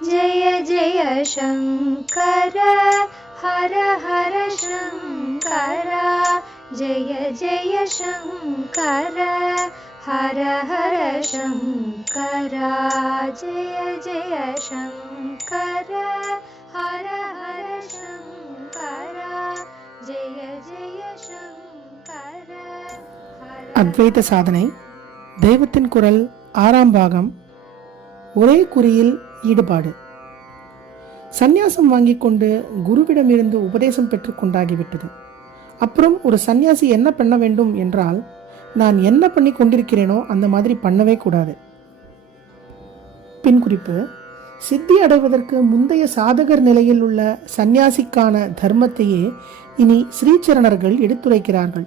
जय जय शङ्कर हर हर शङ्कर जय जय शङ्कर हर हर शङ्कर जय जय शङ्कर हर हर शङ्कर जय जय शङ्कर. அத்வைத சாதனை தெய்வத்தின் குரல் 6ஆம் பாகம். ஒரே குறியில் ஈடுபாடு. சந்நியாசம் வாங்கி கொண்டு குருவிடமிருந்து உபதேசம் பெற்று கொண்டாகிவிட்டது. அப்புறம் ஒரு சந்நியாசி என்ன பண்ண வேண்டும் என்றால், நான் என்ன பண்ணி கொண்டிருக்கிறேனோ அந்த மாதிரி பண்ணவே கூடாது. பின் குறிப்பு: சித்தி அடைவதற்கு முந்தைய சாதகர் நிலையில் உள்ள சந்நியாசிக்கான தர்மத்தையே இனி ஸ்ரீசரணர்கள் எடுத்துரைக்கிறார்கள்.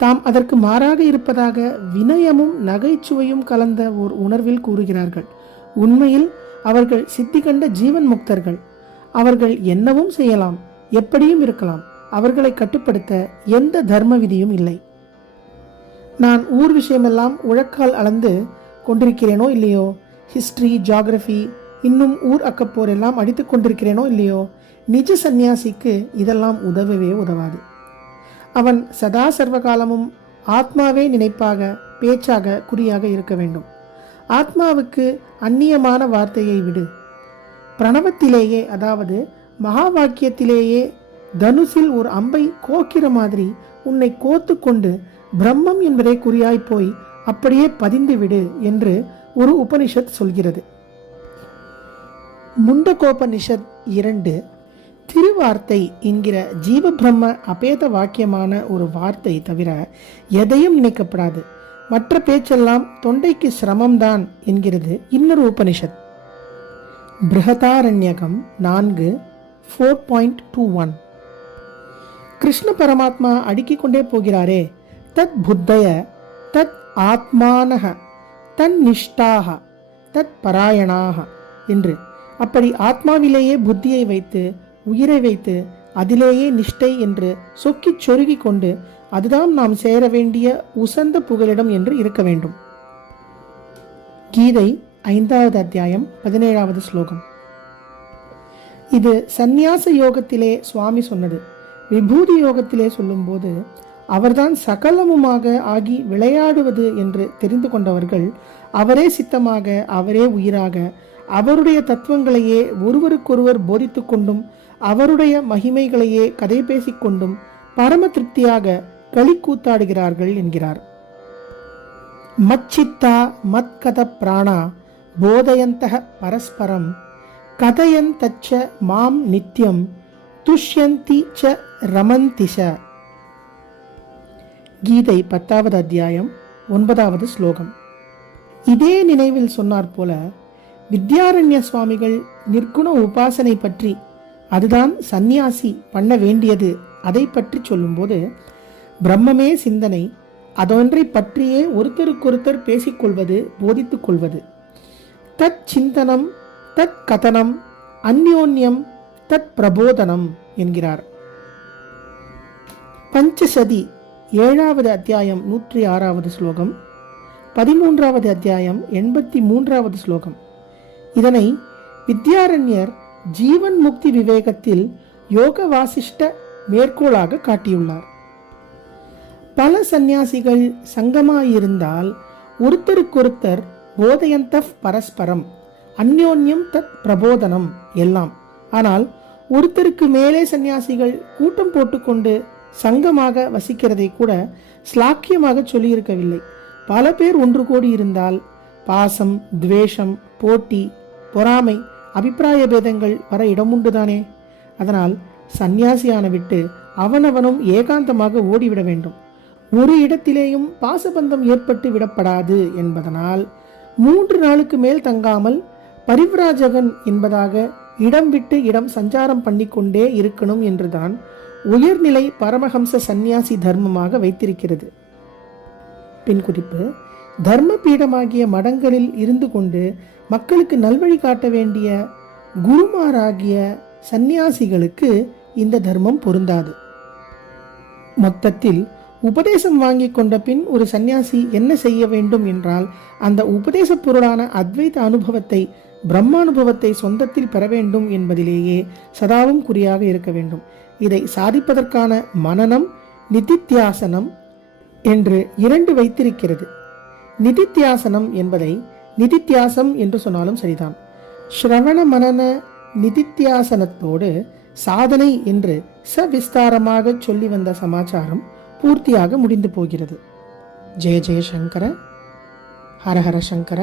தாம் அதற்கு மாறாக இருப்பதாக வினயமும் நகைச்சுவையும் கலந்த ஓர் உணர்வில் கூறுகிறார்கள். உண்மையில் அவர்கள் சித்தி கண்ட ஜீவன் முக்தர்கள். அவர்கள் என்னவும் செய்யலாம், எப்படியும் இருக்கலாம். அவர்களை கட்டுப்படுத்த எந்த தர்ம விதியும் இல்லை. நான் ஊர் விஷயமெல்லாம் உழக்கால் அளந்து கொண்டிருக்கிறேனோ இல்லையோ, ஹிஸ்டரி, ஜியாகிரபி, இன்னும் ஊர் அக்கப்போர் எல்லாம் அடித்து கொண்டிருக்கிறேனோ இல்லையோ, நிஜ சந்நியாசிக்கு இதெல்லாம் உதவவே உதவாது. அவன் சதா சர்வகாலமும் ஆத்மாவே நினைப்பாக, பேச்சாக, குறியாக இருக்க வேண்டும். ஆத்மாவுக்கு அந்நியமான வார்த்தையை விடு. பிரணவத்திலேயே, அதாவது மகா வாக்கியத்திலேயே தனுசில் ஒரு அம்பை கோக்கிற மாதிரி உன்னை கோத்து கொண்டு பிரம்மம் என்பதை குறியாய் போய் அப்படியே பதிந்து விடு என்று ஒரு உபனிஷத் சொல்கிறது. முண்டகோபனிஷத் 2 திருவார்த்தை என்கிற ஜீவ பிரம்ம அபேத வாக்கியமான ஒரு வார்த்தை தவிர எதையும் நினைக்கப்படாது. மற்ற பேச்செல்லாம் தொண்டைக்கு சிரமம்தான் என்கிறது இன்னொரு உபனிஷத். பிருஹதாரண்யகம் 4:4.21. கிருஷ்ண பரமாத்மா அடுக்கிக் கொண்டே போகிறாரே, தத் புத்தய தத் ஆத்மானஹ தன் நிஷ்டாக தத் பராயணாக என்று. அப்படி ஆத்மாவிலேயே புத்தியை வைத்து, உயிரை வைத்து, அதிலேயே நிஷ்டை என்று சொக்கிச் சொருகி கொண்டு அதுதான் நாம் சேர வேண்டிய உசந்த புகலிடம் என்று இருக்க வேண்டும். கீதை 5வது அத்தியாயம் 17வது ஸ்லோகம். இது சந்நியாச யோகத்திலே சுவாமி சொன்னது. விபூதி யோகத்திலே சொல்லும்போது அவர்தான் சகலமுமாக ஆகி விளையாடுவது என்று தெரிந்து கொண்டவர்கள் அவரே சித்தமாக, அவரே உயிராக, அவருடைய தத்துவங்களையே ஒருவருக்கொருவர் போதித்து கொண்டும் அவருடைய மகிமைகளையே கதை பேசிக்கொண்டும் பரம திருப்தியாக களி கூத்தாடுகிறார்கள் என்கிறார். மச்சித்தா மத்கத பிராணா போதயந்தக பரஸ்பரம் கதயந்தச்ச மாம் நித்யம் துஷ்யந்தி ச ரமந்திஷ. கீதை 10வது அத்தியாயம் 9வது ஸ்லோகம். இதே நினைவில் சொன்னார் போல வித்யாரண்ய சுவாமிகள் நிர்குண உபாசனை பற்றி, அதுதான் சந்நியாசி பண்ண வேண்டியது, அதை பற்றி சொல்லும்போது பிரம்மமே சிந்தனை, அதொன்றை பற்றியே ஒருத்தருக்கொருத்தர் பேசிக்கொள்வது, போதித்துக் கொள்வது. தத் சிந்தனம் தத் கதனம் அந்யோன்யம் தத் பிரபோதனம் என்கிறார். பஞ்சசதி 7வது அத்தியாயம் 106வது ஸ்லோகம், 13வது அத்தியாயம் 83வது ஸ்லோகம். இதனை வித்யாரண்யர் ஜீவன் முக்தி விவேகத்தில் யோக வாசிஷ்ட மேற்கோளாக காட்டியுள்ளார். பல சந்நியாசிகள் சங்கமாயிருந்தால் ஒருத்தருக்கொருத்தர் போதயந்த பரஸ்பரம் அந்யோன்யம் தத் பிரபோதனம் எல்லாம். ஆனால் ஒருத்தருக்கு மேலே சந்நியாசிகள் கூட்டம் போட்டுக்கொண்டு சங்கமாக வசிக்கிறதை கூட ஸ்லாக்கியமாக சொல்லியிருக்கவில்லை. பல பேர் ஒன்று கூடி இருந்தால் பாசம், துவேஷம், போட்டி, பொறாமை, அபிப்பிராய பேதங்கள் வர இடமுண்டுதானே. அதனால் சந்நியாசியான விட்டு அவனவனும் ஏகாந்தமாக ஓடிவிட வேண்டும். ஒரு இடத்திலேயும் பாசபந்தம் ஏற்பட்டு விடப்படாது என்பதனால் 3 நாளுக்கு மேல் தங்காமல் பரிவ்ராஜகன் என்பதாக இடம் விட்டு இடம் சஞ்சாரம் பண்ணிக்கொண்டே இருக்கணும் என்றுதான் உயர்நிலை பரமஹம்ச சந்நியாசி தர்மமாக வைத்திருக்கிறது. பின் குறிப்பு: தர்ம பீடமாகிய மடங்களில் இருந்து கொண்டு மக்களுக்கு நல்வழி காட்ட வேண்டிய குருமாராகிய சந்நியாசிகளுக்கு இந்த தர்மம் பொருந்தாது. மொத்தத்தில் உபதேசம் வாங்கி கொண்ட பின் ஒரு சந்நியாசி என்ன செய்ய வேண்டும் என்றால், அந்த உபதேச பொருளான அத்வைத அனுபவத்தை பிரம்மானுபவத்தை சொந்தத்தில் பெற வேண்டும் என்பதிலேயே சதாவும் குறியாக இருக்க வேண்டும். இதை சாதிப்பதற்கான மனனம் நிதித்தியாசனம் என்று 2 வைத்திருக்கிறது. நிதித்தியாசனம் என்பதை நிதித்தியாசம் என்று சொன்னாலும் சரிதான். ஸ்ரவண மனன நிதித்தியாசனத்தோடு சாதனை என்று சவிஸ்தாரமாக சொல்லி வந்த சமாச்சாரம் பூர்த்தியாக முடிந்து போகிறது. ஜெய ஜெயசங்கர, ஹரஹர சங்கர,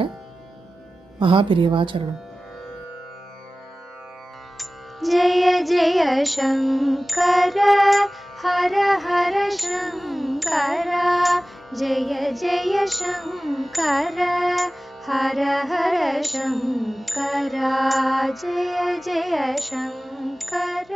மகாபிரியவாச்சரணம். जय जय शङ्कर हर हर शङ्कर जय जय शङ्कर हर हर शङ्कर जय जय शङ्कर.